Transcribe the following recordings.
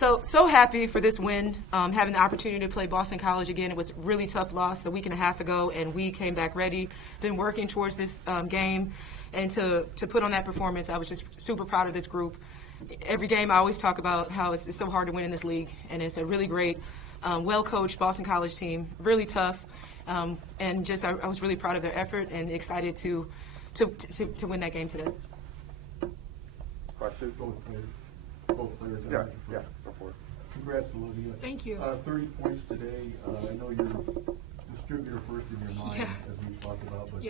So happy for this win, having the opportunity to play Boston College again. It was a really tough loss a week and a half ago, and we came back ready. Been working towards this game, and to put on that performance, I was just super proud of this group. Every game I always talk about how it's so hard to win in this league, and it's a really great, well-coached Boston College team, really tough, and just I was really proud of their effort and excited to win that game today. Questions? Both players. Yeah, before. Congrats, Olivia. Thank you. 30 points today. I know you're distributor first in your mind, as we talked about, but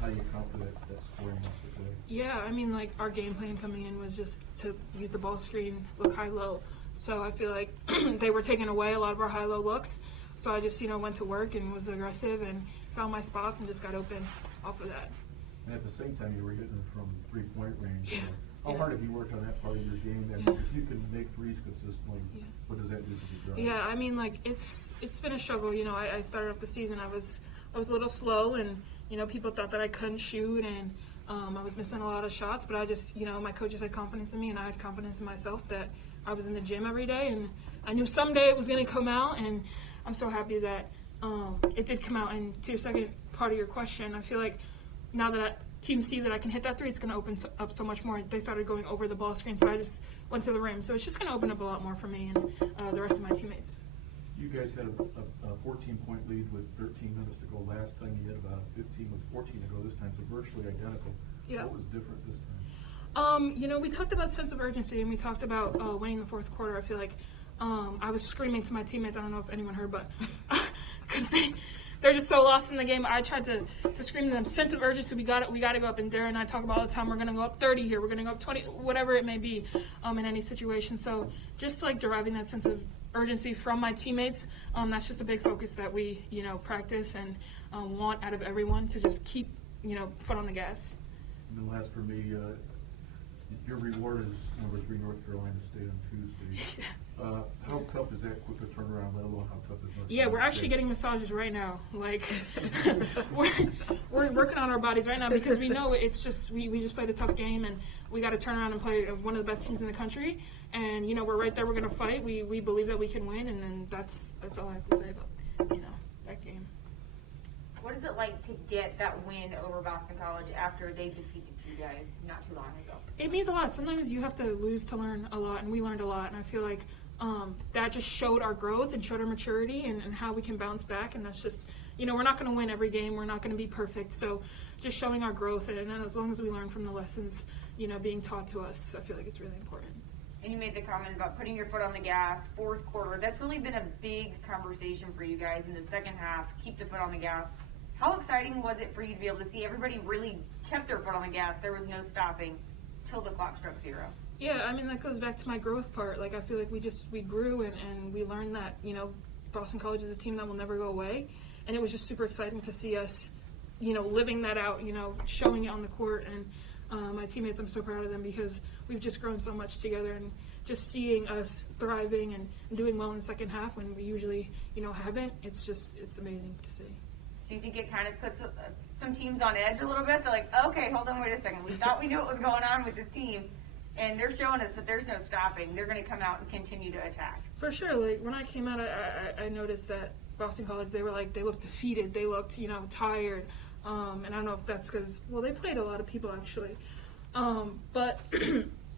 how do you account for that scoring muscle today? Yeah, I mean, like, our game plan coming in was just to use the ball screen, look high-low. So I feel like they were taking away a lot of our high-low looks. So I just, went to work and was aggressive and found my spots and just got open off of that. And at the same time, you were hitting from three-point range. So how hard have you worked on that part of your game? And if you can make threes consistently, what does that do to you? Yeah, I mean, like, it's been a struggle. I started off the season, I was a little slow, and people thought that I couldn't shoot, and I was missing a lot of shots. But I just, my coaches had confidence in me, and I had confidence in myself that I was in the gym every day, and I knew someday it was going to come out. And I'm so happy that it did come out. And to your second part of your question, I feel like now that teams see that I can hit that three, it's going to open up so much more. They started going over the ball screen, so I just went to the rim. So it's just going to open up a lot more for me and the rest of my teammates. You guys had a 14-point lead with 13 minutes to go. Last time you had about 15 with 14 to go. This time, so virtually identical. Yeah. What was different this time? We talked about sense of urgency, and we talked about winning the fourth quarter. I feel like I was screaming to my teammates. I don't know if anyone heard, but because they're just so lost in the game. I tried to scream to them, sense of urgency, we got to go up. And Darren and I talk about all the time, we're going to go up 30 here, we're going to go up 20, whatever it may be in any situation. So just like deriving that sense of urgency from my teammates, that's just a big focus that we, practice and want out of everyone to just keep, foot on the gas. And then last for me, your reward is number 3 North Carolina State on Tuesday. How tough is that quick a turnaround, let alone how tough is North Carolina we're actually State? getting massages right now. Like, we're working on our bodies right now because we know it's just we just played a tough game, and we got to turn around and play one of the best teams in the country. And we're right there. We're going to fight. We believe that we can win, and then that's all I have to say about that game. What is it like to get that win over Boston College after they defeated you guys not too long ago? It means a lot. Sometimes you have to lose to learn a lot, and we learned a lot. And I feel like that just showed our growth and showed our maturity and how we can bounce back. And that's just, we're not going to win every game. We're not going to be perfect. So just showing our growth, and as long as we learn from the lessons, being taught to us, I feel like it's really important. And you made the comment about putting your foot on the gas, fourth quarter. That's really been a big conversation for you guys in the second half. Keep the foot on the gas. How exciting was it for you to be able to see everybody really kept their foot on the gas? There was no stopping till the clock struck 0. Yeah, I mean, that goes back to my growth part. Like, I feel like we grew and we learned that, Boston College is a team that will never go away. And it was just super exciting to see us, living that out, showing it on the court. And my teammates, I'm so proud of them because we've just grown so much together, and just seeing us thriving and doing well in the second half when we usually, haven't, it's amazing to see. Do you think it kind of puts some teams on edge a little bit? They're like, okay, hold on, wait a second. We thought we knew what was going on with this team, and they're showing us that there's no stopping. They're going to come out and continue to attack. For sure. Like, when I came out, I noticed that Boston College, they looked defeated. They looked, tired. And I don't know if that's because, they played a lot of people, actually. But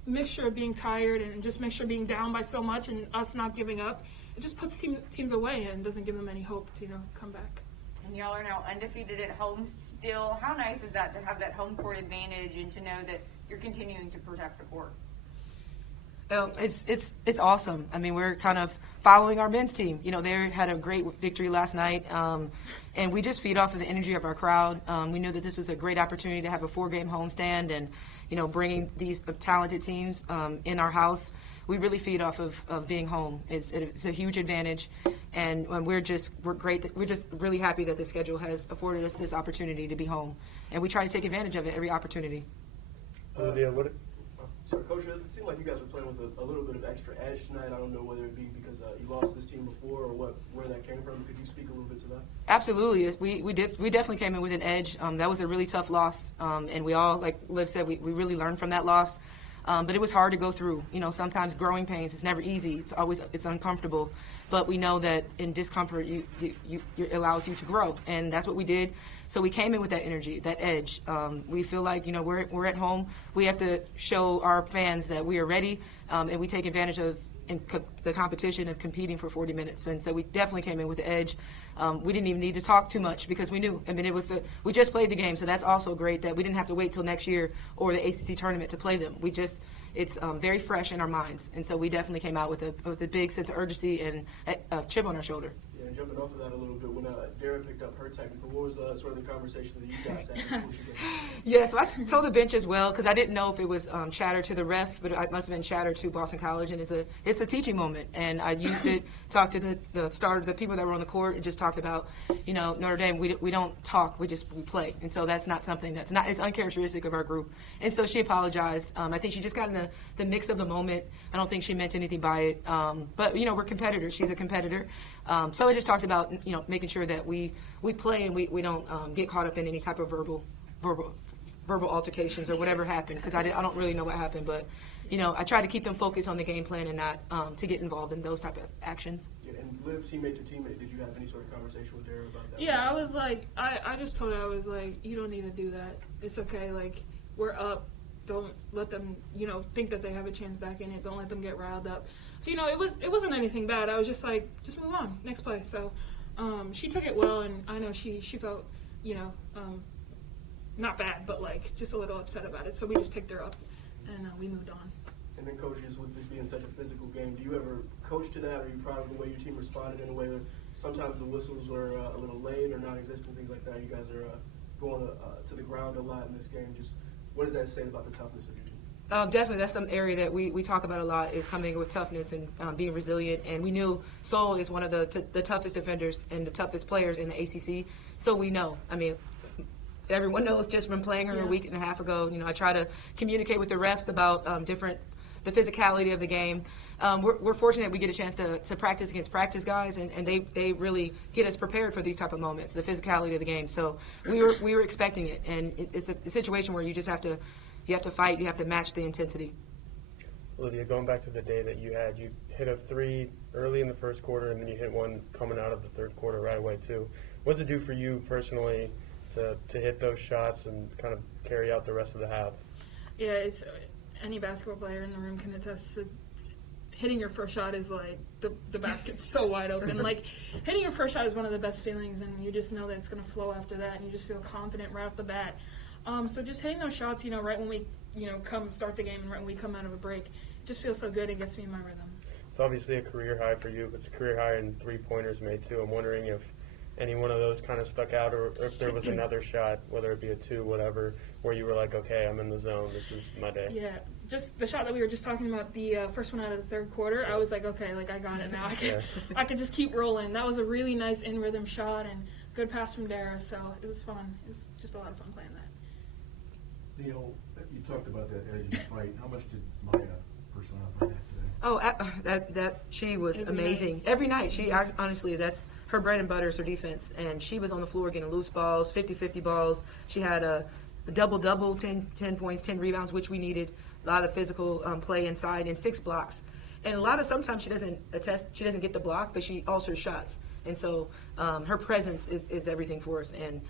mixture of being tired and just mixture of being down by so much and us not giving up, it just puts teams away and doesn't give them any hope to, come back. And y'all are now undefeated at home still. How nice is that to have that home court advantage and to know that you're continuing to protect the court? It's awesome. I mean, we're kind of following our men's team. They had a great victory last night, and we just feed off of the energy of our crowd. We knew that this was a great opportunity to have a 4-game homestand and, bringing these talented teams in our house. We really feed off of being home. It's a huge advantage, and we're great. We're just really happy that the schedule has afforded us this opportunity to be home, and we try to take advantage of it every opportunity. So, Coach, it seemed like you guys were playing with a little bit of extra edge tonight. I don't know whether it be because you lost this team before or where that came from. Could you speak a little bit to that? Absolutely. We definitely came in with an edge. That was a really tough loss, and we all, like Liv said, we really learned from that loss. But it was hard to go through. Sometimes growing pains, it's never easy. It's uncomfortable. But we know that in discomfort, it allows you to grow. And that's what we did. So we came in with that energy, that edge. We feel like, we're at home. We have to show our fans that we are ready, and we take advantage of the competition of competing for 40 minutes. And so we definitely came in with the edge. We didn't even need to talk too much because we knew. We just played the game, so that's also great that we didn't have to wait till next year or the ACC tournament to play them. It's very fresh in our minds, and so we definitely came out with a big sense of urgency and a chip on our shoulder. Yeah, and jumping off of that a little bit, when Dara picked up her technical, what was sort of the conversation that you guys had? Yeah, so I told the bench as well because I didn't know if it was chatter to the ref, but it must have been chatter to Boston College, and it's a teaching moment, and I used it, talked to the people that were on the court, and just talked about, Notre Dame. We don't talk, we play, and so that's not something it's uncharacteristic of our group. And so she apologized. I think she just got in the mix of the moment. I don't think she meant anything by it, but we're competitors. She's a competitor, so I just talked about making sure that we play and we don't get caught up in any type of verbal altercations or whatever happened, because I don't really know what happened, but I try to keep them focused on the game plan and not to get involved in those type of actions. Yeah, and Liv, teammate to teammate, did you have any sort of conversation with Dara about that? Yeah, I was like, I just told her, I was like, you don't need to do that. It's okay. Like, we're up. Don't let them, think that they have a chance back in it. Don't let them get riled up. So, it wasn't anything bad. I was just like, just move on, next play. So, she took it well, and I know she felt, not bad, but like just a little upset about it. So we just picked her up, and we moved on. And then, coaches, with this being such a physical game, do you ever coach to that? Are you proud of the way your team responded in a way that sometimes the whistles were a little late or non-existent, things like that? You guys are going to the ground a lot in this game. Just what does that say about the toughness of your team? Definitely, that's some area that we talk about a lot, is coming with toughness and being resilient. And we knew Seoul is one of the toughest defenders and the toughest players in the ACC. So we know. Everyone knows just from playing her a week and a half ago. I try to communicate with the refs about the physicality of the game. We're fortunate we get a chance to practice against practice guys, and they really get us prepared for these type of moments, the physicality of the game. So we were expecting it, and it's a situation where you just have to fight, you have to match the intensity. Olivia, going back to the day that you hit a three early in the first quarter, and then you hit one coming out of the third quarter right away too. What does it do for you personally to hit those shots and kind of carry out the rest of the half? Yeah, any basketball player in the room can attest to hitting your first shot is like the basket's so wide open. Like, hitting your first shot is one of the best feelings, and you just know that it's going to flow after that, and you just feel confident right off the bat. So just hitting those shots, right when we, come start the game and right when we come out of a break, it just feels so good. It gets me in my rhythm. It's obviously a career high for you, but it's a career high in three-pointers made too. I'm wondering if any one of those kind of stuck out, or if there was another shot, whether it be a two, whatever, where you were like, okay, I'm in the zone. This is my day. Yeah, just the shot that we were just talking about, the first one out of the third quarter, I was like, okay, like I got it now. I could just keep rolling. That was a really nice in-rhythm shot and good pass from Dara, so it was fun. It was just a lot of fun playing that. Neil, you talked about that edge in fight. How much did Maya personify that today? Oh, that she was amazing. Every night. Honestly, that's her bread and butter is her defense. And she was on the floor getting loose balls, 50-50 balls. She had a double-double, 10 points, 10 rebounds, which we needed. A lot of physical play inside and 6 blocks. And sometimes she doesn't get the block, but she alters shots. And so her presence is everything for us. And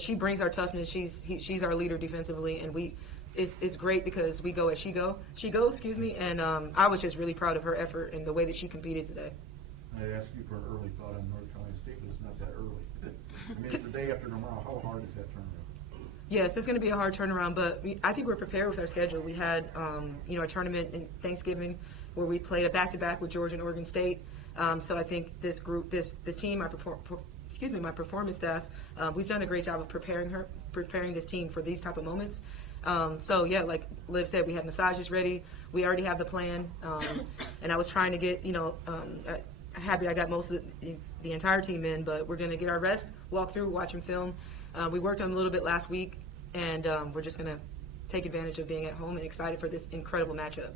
she brings our toughness. She's our leader defensively, and it's great because we go as she goes, and I was just really proud of her effort and the way that she competed today. I asked you for an early thought on North Carolina State, but it's not that early. It's the day after tomorrow. How hard is that turnaround? Yes, it's going to be a hard turnaround, but I think we're prepared with our schedule. We had a tournament in Thanksgiving where we played a back-to-back with Georgia and Oregon State. So I think this group, this team, my performance staff, we've done a great job of preparing this team for these type of moments. So yeah, like Liv said, we have massages ready. We already have the plan, and I was trying to get, happy I got most of the entire team in, but we're going to get our rest, walk through, watch them film. We worked on them a little bit last week, and we're just going to take advantage of being at home and excited for this incredible matchup.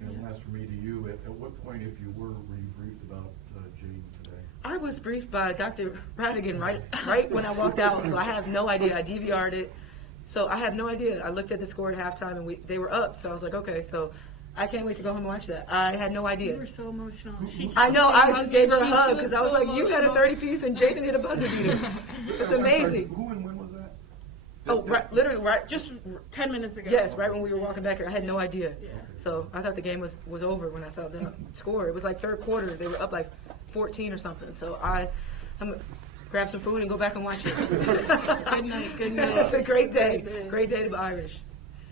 And last for me to you, at what point, if you were you briefed about Jaden today? I was briefed by Dr. Radigan right when I walked out, so I have no idea. I DVR'd it. So I had no idea. I looked at the score at halftime, and they were up. So I was like, okay, so I can't wait to go home and watch that. I had no idea. You were so emotional. I know. I just gave her a hug was because I was so like, you had a emotional. 30-piece, and Jaden hit a buzzer beater. It's amazing. Who and when was that? Oh, right, literally, right. Just 10 minutes ago. Yes, right when we were walking back here. I had no idea. Yeah. So I thought the game was over when I saw the score. It was like third quarter. They were up like 14 or something. So I'm going to grab some food and go back and watch it. Good night. Good night. It's a great day. Great day to be Irish.